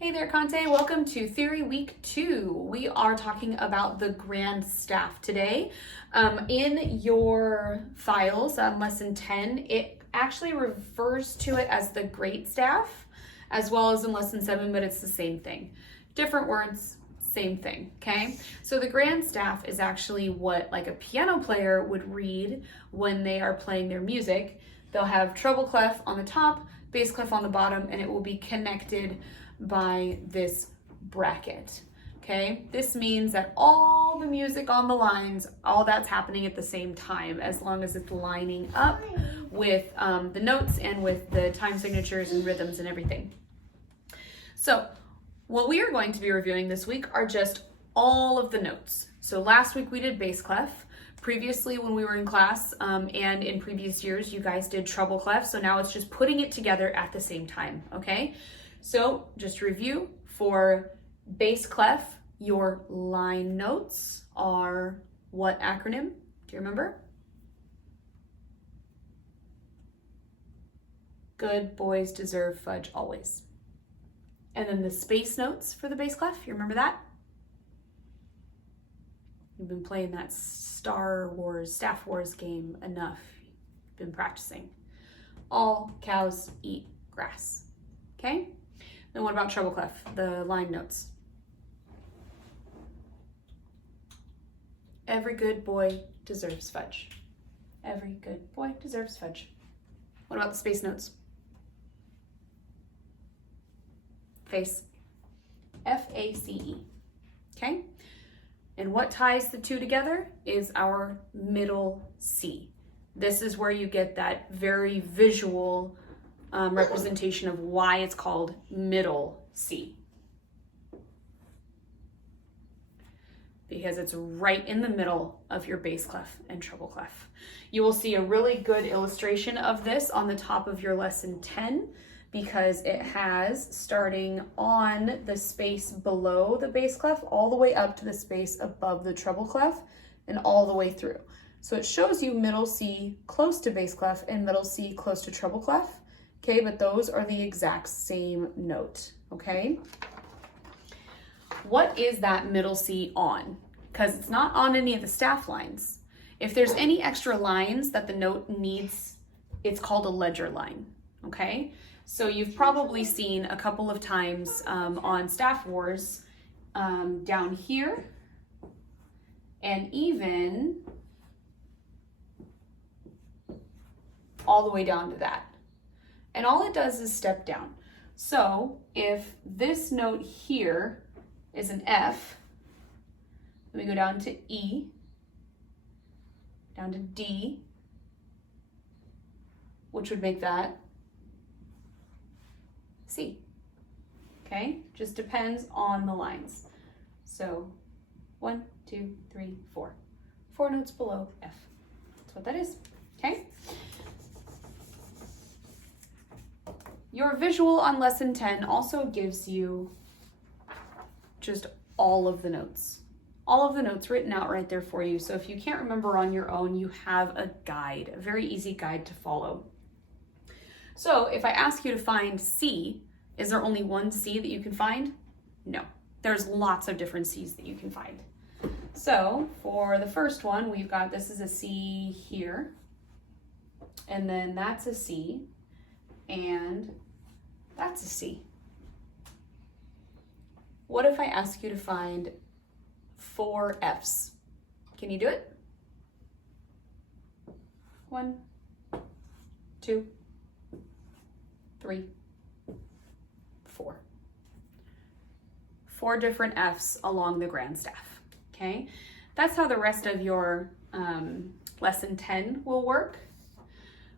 Hey there, Conte. Welcome to Theory Week 2. We are talking about the grand staff today. In your files, lesson 10, it actually refers to it as the great staff, as well as in lesson 7, but it's the same thing. Different words, same thing, okay? So the grand staff is actually what like a piano player would read when they are playing their music. They'll have treble clef on the top, bass clef on the bottom, and it will be connected by this bracket, okay? This means that all the music on the lines, all that's happening at the same time, as long as it's lining up with the notes and with the time signatures and rhythms and everything. So what we are going to be reviewing this week are just all of the notes. So last week we did bass clef. Previously when we were in class and in previous years, you guys did treble clef. So now it's just putting it together at the same time, okay? So just review for bass clef, your line notes are what acronym? Do you remember? Good boys deserve fudge always. And then the space notes for the bass clef, you remember that? You've been playing that Star Wars, Staff Wars game enough. You've been practicing. All cows eat grass, okay? Then what about treble clef, the line notes? Every good boy deserves fudge. Every good boy deserves fudge. What about the space notes? Face. F-A-C-E, okay? And what ties the two together is our middle C. This is where you get that very visual representation of why it's called middle C. Because it's right in the middle of your bass clef and treble clef. You will see a really good illustration of this on the top of your lesson 10 because it has starting on the space below the bass clef all the way up to the space above the treble clef and all the way through. So it shows you middle C close to bass clef and middle C close to treble clef. Okay, but those are the exact same note, okay? What is that middle C on? Because it's not on any of the staff lines. If there's any extra lines that the note needs, it's called a ledger line, okay? So you've probably seen a couple of times on Staff Wars down here, and even all the way down to that. And all it does is step down. So if this note here is an F, then we go down to E, down to D, which would make that C, okay? Just depends on the lines. So 1, 2, 3, 4. 4 notes below F. That's what that is, okay? Your visual on lesson 10 also gives you just all of the notes. All of the notes written out right there for you. So if you can't remember on your own, you have a guide, a very easy guide to follow. So if I ask you to find C, is there only one C that you can find? No, there's lots of different C's that you can find. So for the first one, we've got, this is a C here, and then that's a C, and that's a C. What if I ask you to find 4 Fs? Can you do it? 1, 2, 3, 4. 4 different Fs along the grand staff, okay? That's how the rest of your lesson 10 will work.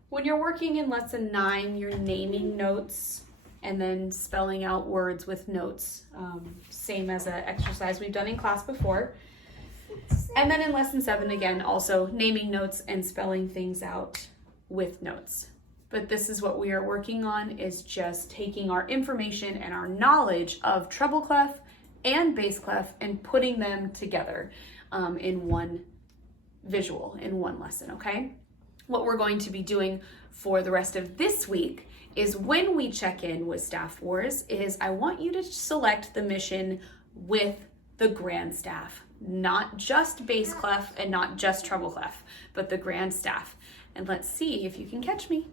When you're working in lesson 9, you're naming notes and then spelling out words with notes, same as an exercise we've done in class before. And then in lesson 7, again, also naming notes and spelling things out with notes. But this is what we are working on, is just taking our information and our knowledge of treble clef and bass clef and putting them together in one visual, in one lesson, okay? What we're going to be doing for the rest of this week is when we check in with Staff Wars is I want you to select the mission with the Grand Staff, not just bass clef and not just treble clef, but the Grand Staff. And let's see if you can catch me.